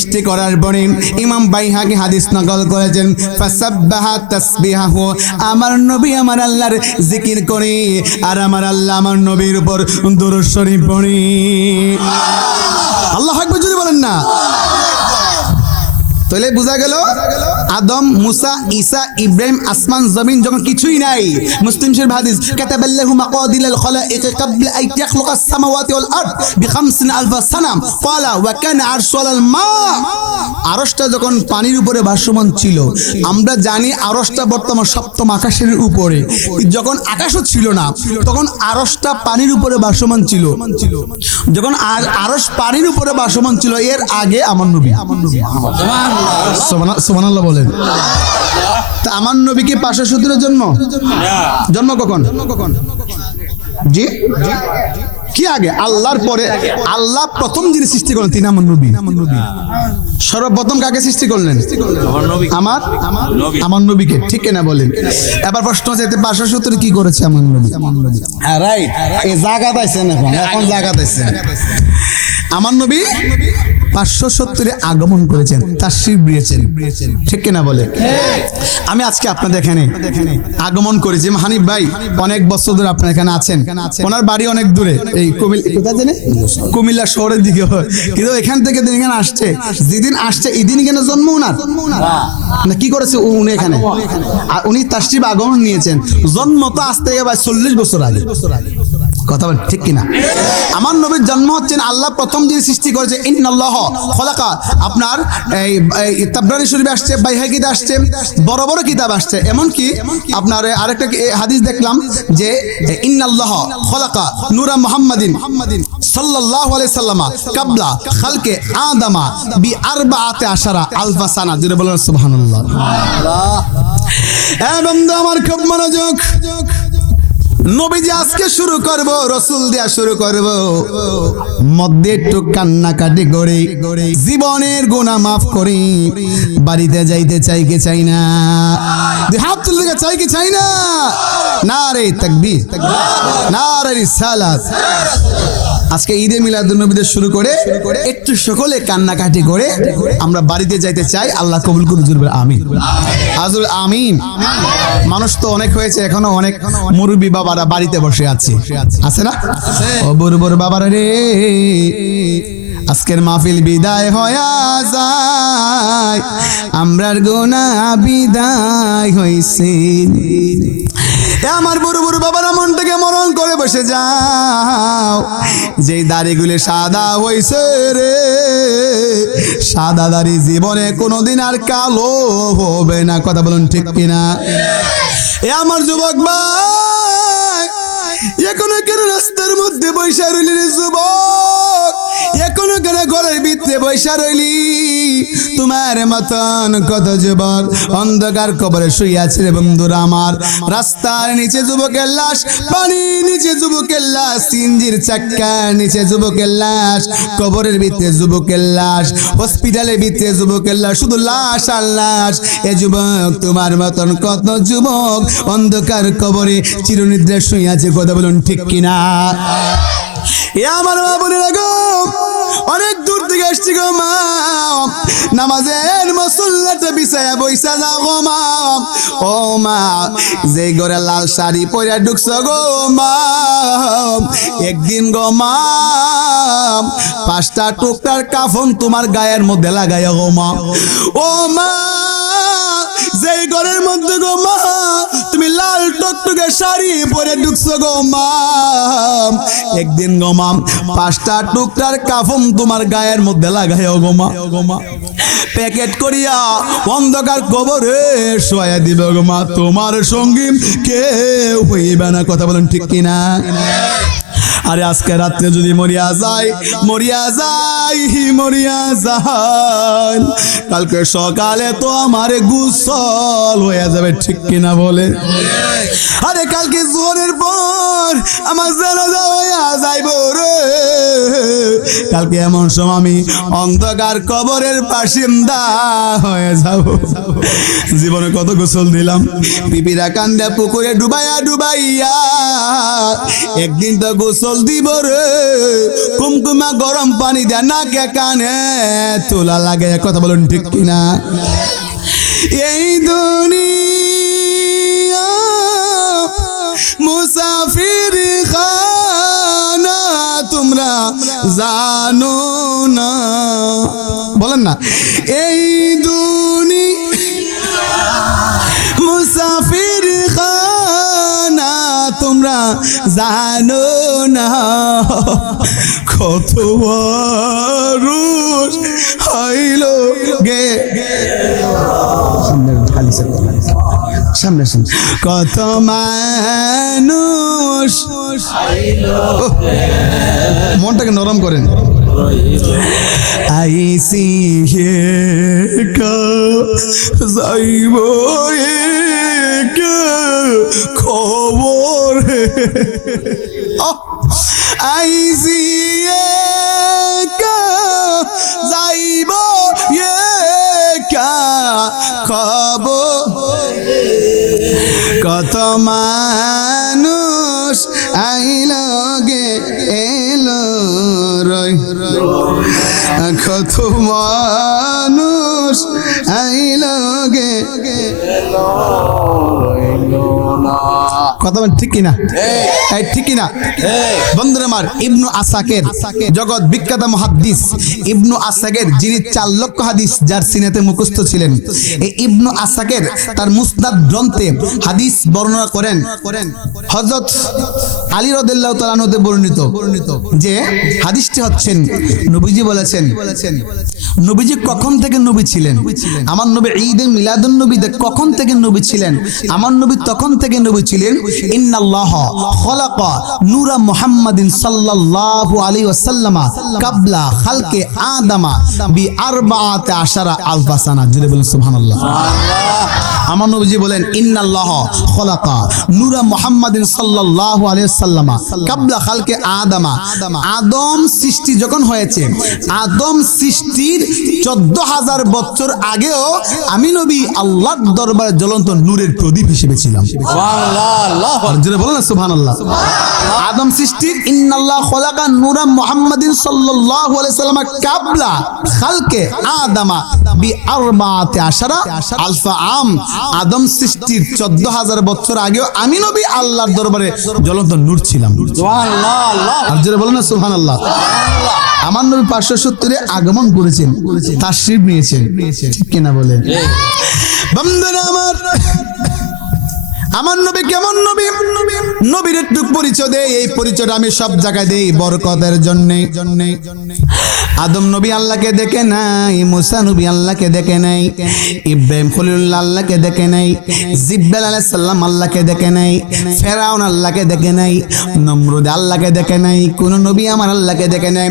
সৃষ্টি করার পরে ইমাম বাইহাকে হাদিস নকল করেছেন আমার নবী আমার আল্লাহর জিকির করে, আর আমার আল্লাহ আমার নবীর উপর দুরূদ শরীফ পড়ে। আল্লাহ যদি বলেন না। তাহলে বোঝা গেল আদম, মুসা, ঈসা, ইব্রাহিম, আসমান, জমিন যখন কিছুই নাই। মুসলিম শরীফ হাদিস, কাতাবাল্লাহু মাকাদিল আল খালাইক ক্বাবলা আন ইয়াখলুকা আস-সামাওয়াতি ওয়াল আরদ বি 50000 সানা ক্বালা, ওয়া কানা আরশু আলাল মা। আরশটা যখন পানির উপরে ভাসমান ছিল, আমরা জানি আরশটা বর্তমান সপ্তম আকাশের উপরে। যখন আকাশও ছিল না, তখন আরশটা পানির উপরে ভাসমান ছিল। যখন আর আরশ পানির উপরে ভাসমান ছিল, এর আগে আমার নবী। আমার নবী সোমানাল্লাহ বলেন। তা আমার নবী কি পাঁচশো সত্তরের জন্ম? জন্ম কখন? জি? কি আগে? আল্লাহর পরে আল্লাহ প্রথম যিনি সৃষ্টি করলেন তিনি আমার নবী। সর্বপ্রথম কাকে সৃষ্টি করলেন? আমার আমার? নবীকে। ঠিক না বলেন। এবার প্রশ্ন আছে এতে পাঁচশো সত্তর কি করেছে আমার নবী? রাইট এই জায়গা পাইছেন এখন এখন জায়গা পাইছেন। আমার নবী? পাঁচশো সত্তরে আগমন করেছেন, তার শিব ঠিক কিনা বলে? আমি আজকে আপনাদের এখানে আগমন করেছি। হানিফ ভাই অনেক বছর ধরে আপনার এখানে আছেন। ওনার বাড়ি অনেক দূরে। এই কুমিল কুমিল্লা শহরের দিকে কিন্তু এখান থেকে এখানে আসছে। যেদিন আসছে এদিন এখানে জন্ম উনার কি করেছে উনি এখানে? উনি তার শিব আগমন নিয়েছেন। জন্ম তো আজ ভাই চল্লিশ বছর আগে। কথা বল ঠিক কিনা? আমার নবীর জন্ম হচ্ছেন আল্লাহ প্রথম যিনি সৃষ্টি করেছে, ইন্নাল্লাহ খলাকা। আপনার এই তাবরানি শরীফে আসছে, বাইহাকিতে আসছে, বড় বড় কিতাব আসছে। এমনকি আপনার আরেকটা হাদিস দেখলাম যে ইন্নাল্লাহ খলাকা নূরা মুহাম্মাদিন আলাইহি সাল্লামা কাবলা খালকে আদামা বি আরবাআতে আশারা আলফা সানা। যেটা বলেন বন্ধু, আমার খুব মনোযোগ। নবীজি আজকে শুরু করব, রসুল দিয়া শুরু করব। মধ্যে একটু কান্নাকাটি করে, জীবনের গুণা মাফ করি। বাড়িতে যাইতে চাই কি চাই না? হাত তুলে দিকে চাই কি চাই না? না রে তাকবীর না রে রিসালাত। আজকে ঈদে মিলাদুন্নবীদের শুরু করে একটু সকলে কান্নাকাটি করে আমরা বাড়িতে যাইতে চাই, আল্লাহ কবুল করুন আমিন। আজুল আমিন। মানুষ তো অনেক হয়েছে, এখনও অনেক মুরব্বী বাবারা বাড়িতে বসে আছে। আছে না? ও বুড় বাবারা রে, আজকের মাহফিল বিদায় হয়া যায়, আমরার গোনা বিদায় হইছে। এ আমার বড় বড় বাবারা মনটাকে মরণ করে বসে যাও। যেই দাড়িগুলি সাদা হইছে রে, সাদা দাড়ি জীবনে কোনোদিন আর কালো হবে না। কথা বলুন ঠিক কিনা? এ আমার যুবক ভাই, এখনও কেন রাস্তার মধ্যে বৈশা রইলি যুবক? এখনও কেন ঘরের ভিতরে বৈশা রইলি। তোমার মতন কত যুবক অন্ধকার কবরে শুইয়াছে রে বন্ধুরা আমার। রাস্তার নিচে যুবকের লাশ পানি নিচে যুবকের লাশ সিঞ্জির চাক্কা নিচে যুবকের লাশ, কবরের ভিতরে যুবকের লাশ, হসপিটালের ভিতরে যুবকের লাশ, শুধু লাশ আর লাশ। এ যুবক, তোমার মতন কত যুবক অন্ধকার কবরে চিরনিদ্রা শুইয়াছে কথা বলুন ঠিক কিনা? আমার মা বোনেরা গো অনেক দূর থেকে আসছি গো মা। নামাজের মসল্লাতে বিছায়া বইসা যাও গো মা। ও মা, যে ঘরে লাল শাড়ি পরে ঢুকছ গো মা। একদিন গো মা, পাঁচটা টুকটার কাফন তোমার গায়ের মধ্যে লাগাইয়া গো মা। ও মা যেই ঘরের মধ্যে গো মা, তুমি লাল টকটকে শাড়ি পরে ঢুকছো গো মা। একদিন গোমা পাঁচটা টুকটার কাফন তোমার গায়ের মধ্যে লাগাইও গোমা গোমা প্যাকেট করিয়া অন্ধকার কবরে শোয়া দিবে গো মা। তোমার সঙ্গী কে হইবে না। কথা বলেন ঠিক কিনা? আরে আজকে রাত্রে যদি মরিয়া যায় মরিয়া যাই মরিয়া যাই। কালকে সকালে তো আমার গুসল হয়ে যাবে, ঠিক কিনা বলে? আরে কালকে জোরের পর আমার জানাজা হইয়া যাইব রে। কালকে এমন সময় আমি অন্ধকার কবরের বাসিন্দা হয়ে যাব। জীবনে কত গোসল দিলাম। পিপিরা কান্দা পুকুরে ডুবাইয়া ডুবাইয়া। একদিন তো গোসল দিব রে। কুমকুমা গরম পানি দেয় না কে কানে? তোলা লাগে কথা বলুন ঠিক কিনা? এই দুনিয়া মুসাফির খানা তোমরা জানো না। বলেন না। এই দুনিয়া মুসাফির খানা তোমরা জানো না। কত মানুষ হাইলো গে। সামনে সামনে। কত মানুষ মনটাকে নরম করেন। আইসি হে কা যাইব কা যাইব কা খবর কত মানুষ আইল গে, এলো রই। কত মানুষ আইল গে কথা ঠিক কিনা? ঠিক কিনা? বন্ধুরা আমার ইবনু আসাকের জগৎ বিখ্যাত মহাদ্দিস। ইবনু আসাকের যিনি চার লক্ষ হাদিস যার সিনেতে মুখস্থ ছিলেন। এই ইবনু আসাকের তার মুসনাদ গ্রন্থে হাদিস বর্ণনা করেন হযরত আলী রাদিয়াল্লাহু তাআলা হতে বর্ণিত যে হাদিসটি হচ্ছেন নবীজি বলেছেন নবীজি কখন থেকে নবী ছিলেন? আমার নবী ঈদে মিলাদুন নবীতে কখন থেকে নবী ছিলেন? আমার নবী তখন থেকে নবী ছিলেন। ইন্নাল্লাহ খলাকা নূরা মুহাম্মাদিন সাল্লাল্লাহু আলাইহি ওয়াসাল্লামা কাবলা খালকে আদামা বি আরবাআতে আশারা আলফা সানা। জুড়ে বলেন সুবহানাল্লাহ। আমার নবীজি বলেন ইন্নাল্লাহ খলাকা নূরা মুহাম্মাদিন সাল্লাল্লাহু আলাইহি ওয়াসাল্লামা কাবলা খালকে আদামা। আদম সৃষ্টি যখন হয়েছে আদম সৃষ্টির চোদ্দ হাজার বছর আগেও আমি নবী আল্লাহর দরবারে জ্বলন্ত নূরের প্রদীপ হিসেবে ছিলাম। বলো না সুবহানাল্লাহ। আদম সৃষ্টির ইন্নাল্লাহ খলাকা নূরা মুহাম্মাদিন সাল্লাল্লাহু আলাইহি সাল্লাম কাবলা খালকে আদামা বি আরবাআতি আশারা আলফা আম। আদম সৃষ্টির 14000 বছর আগেও আমি নবী আল্লাহর দরবারে জ্বলন্ত নূর ছিলাম। বলেন সুহান আল্লাহ আমার নবী পাঁচশো সত্তরে আগমন করেছেন তার শিব নিয়েছেন। ঠিক কিনা বলেন? বন্ধুরা আমার আমার নবী কেমন নবী? নবীর একটু পরিচয় দেয় এই পরিচয়টা আমি সব জায়গায় দেই বরকতের জন্য। আদম নবী আল্লাহকে দেখে নাই, মুসা নবী আল্লাহকে দেখে নাই, ইব্রাহিম খলিলুল্লাহ আল্লাহকে দেখে নাই জিব্বাল আলাইহিস সালাম আল্লাহকে দেখে নাই, ফেরাউন আল্লাহকে দেখে নাই, নমরুদ আল্লাহকে দেখে নাই, কোন নবী আমার আল্লাহকে দেখে নাই।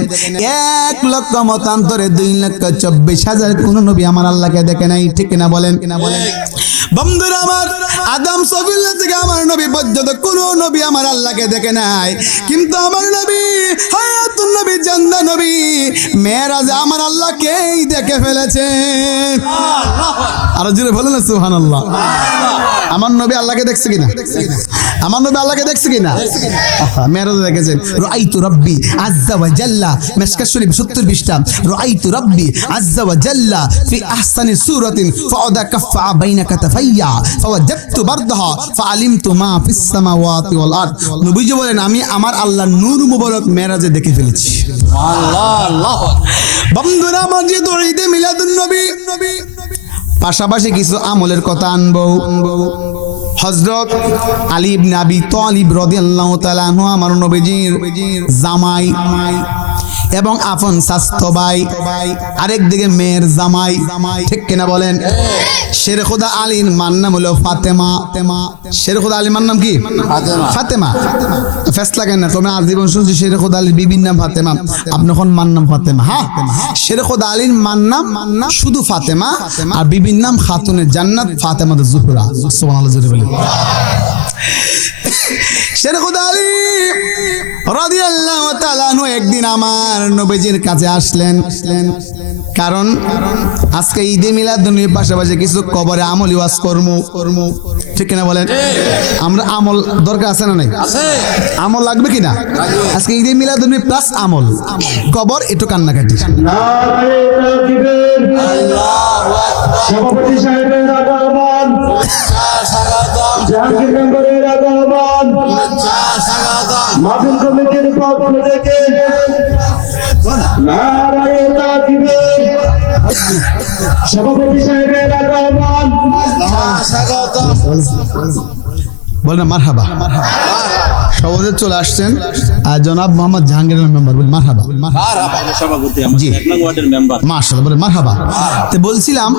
এক লক্ষ মতান্তরে দুই লক্ষ চব্বিশ হাজার কোন নবী আমার আল্লাহকে দেখে নাই, ঠিক কিনা বলেন? কিনা বলেন বন্ধুরা আমার, আদম সফিল্লা থেকে আমার নবী পর্যন্ত কোন নবী আমার আল্লাহকে রাইতু রাব্বি আজ্জা ওয়া জাল্লা, মিশকাত শরীফ 70 পৃষ্ঠা। রাইতু রাব্বি আজ্জা ওয়া জাল্লা ফি আহসানি সূরাতিন ফাওদা কাফা বাইনা ফাআলিমতু মা ফিস সামাওয়াতি ওয়াল আরদ। নবীজি বলেন আমি আমার আল্লাহর নূর মুবারক মেরাজে দেখে ফেলেছি। আল্লাহ আল্লাহ বন্ধুরা আমার যে ঈদে মিলাদুন নবী। পাশাপাশি কিছু আমলের কথা আনব। হজরত আলী ইবনে আবি তালিব রাদিয়াল্লাহু তাআলা আনহু আমার নবীজির জামাই। এবং আপন স্বাস্থ্য ভাই আরেক দিকে মেয়ের জামাই ঠিক কিনা বলেন? শের খুদা আলীর মান নাম হলো ফাতেমা। শের খুদা আলীর মান নাম কি? ফাতেমা। ফেসলা কেন না তোমরা আজীবন শুনছি শের খুদা আলীর বিভিন্ন নাম ফাতেমা। আপনি এখন মান নাম ফাতেমা? হ্যাঁ? শের খুদা আলীর মান নাম শুধু ফাতেমা আর বিভিন্ন নাম খাতুনের জান্নাত ফাতেমা জুহরা। সুবহানাল্লাহ জোরে বলেন শেরখুদ আলী রাদিয়াল্লাহু তাআলা একদিন আমার নবীজির কাছে আসলেন। কারণ আজকে ঈদে মিলাদ নবীর পাশাপাশি কিছু কবরে আমল ওয়াজ কর্ম। কর্ম ঠিক কিনা বলেন? আমরা আমল দরকার আছে না নাই? আমল লাগবে কিনা আজকে ঈদে মিলাদ নবী প্লাস আমল। কবর একটু কান্নাকাটি। সভাপতি সাহেবের আগমন। জাহাঙ্গীর মেম্বারের আগমন। মাহফিল কমিটির পক্ষ থেকে নারায়ে তাকবীর সভাপতি সাহেবের আগমন। বলেন মারহাবা। সভাপতি চলে আসছেন। আর জনাব মোহাম্মদ জাহাঙ্গীর মেম্বার বলেন মারহাবা। জি। মাশাআল্লাহ বলেন মারহাবা। তো বলছিলাম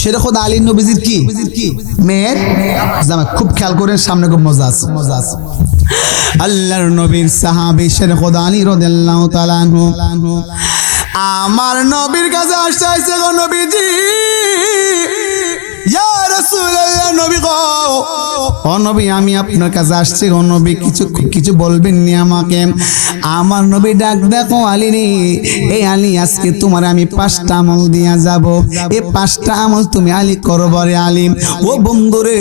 শেরখুদ আলী নবীজির কি? মেয়ের? জামা খুব খেয়াল করেন সামনে খুব মজা আছে। মজা আছে। আল্লাহর নবীর সাহাবী শেরখুদ আলী রাদিয়াল্লাহু তাআলা আনহু। আমার নবীর কাছে আসতে আইছে গো নবীজি। ইয়া আমি আপনার কাছে আসছি কিছু কিছু আমাকে? আমার নবী ডাক আজকে তোমার আমি পাঁচটা আমল দিয়া যাব। বন্ধু রে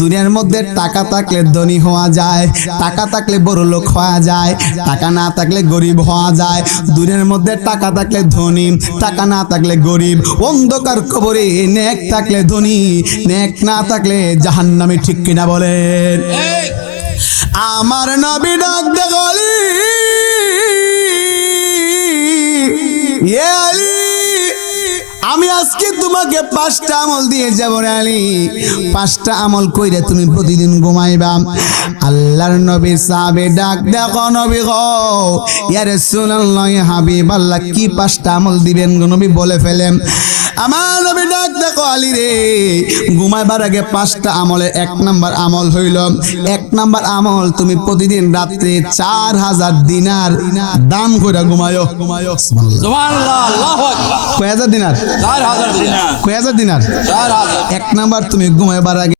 দুনিয়ার মধ্যে টাকা থাকলে ধনী হওয়া যায়, টাকা থাকলে বড় লোক হওয়া যায়, টাকা না থাকলে গরিব হওয়া যায়। দুনিয়ার মধ্যে টাকা থাকলে ধনী, টাকা না থাকলে গরিব। অন্ধকার কবরে নেক থাকলে ধনী নেক না থাকলে জাহান্নামে ঠিক কিনা বলেন? আমার নবী ডাক দেখলি তোমাকে পাঁচটা আমল দিয়ে যাব রে আলী। পাঁচটা আমল কইরে তুমি প্রতিদিন ঘুমাইবা। আল্লাহর নবী সাহাবে ডাক দেখো নবী গো ইয়া রাসূলুল্লাহ হাবিব আল্লাহ কি পাঁচটা আমল দিবেন গো? নবী বলে ফেলেন আমার নবী ডাক দেখো আলী রে ঘুমাইবার আগে পাঁচটা আমলের এক নাম্বার আমল হইল। এক নাম্বার আমল তুমি প্রতিদিন রাত্রে চার হাজার দিনার দান করে ঘুমায়ো। ঘুমায়ো কয় হাজার দিনার? চার হাজার দিনার। কয় হাজার দিনার? এক নাম্বার তুমি ঘুমাইবার আগে